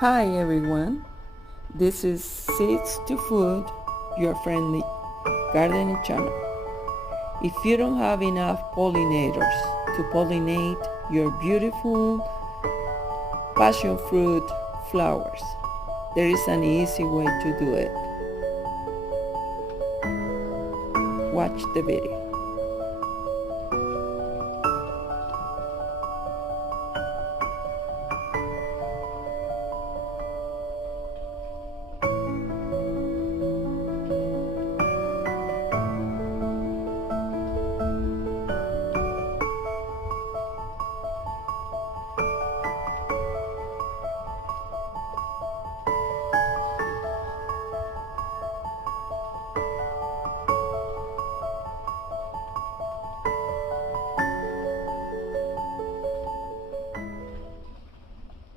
Hi everyone, this is Seeds to Food, your friendly gardening channel. If you don't have enough pollinators to pollinate your beautiful passion fruit flowers, there is an easy way to do it. Watch the video.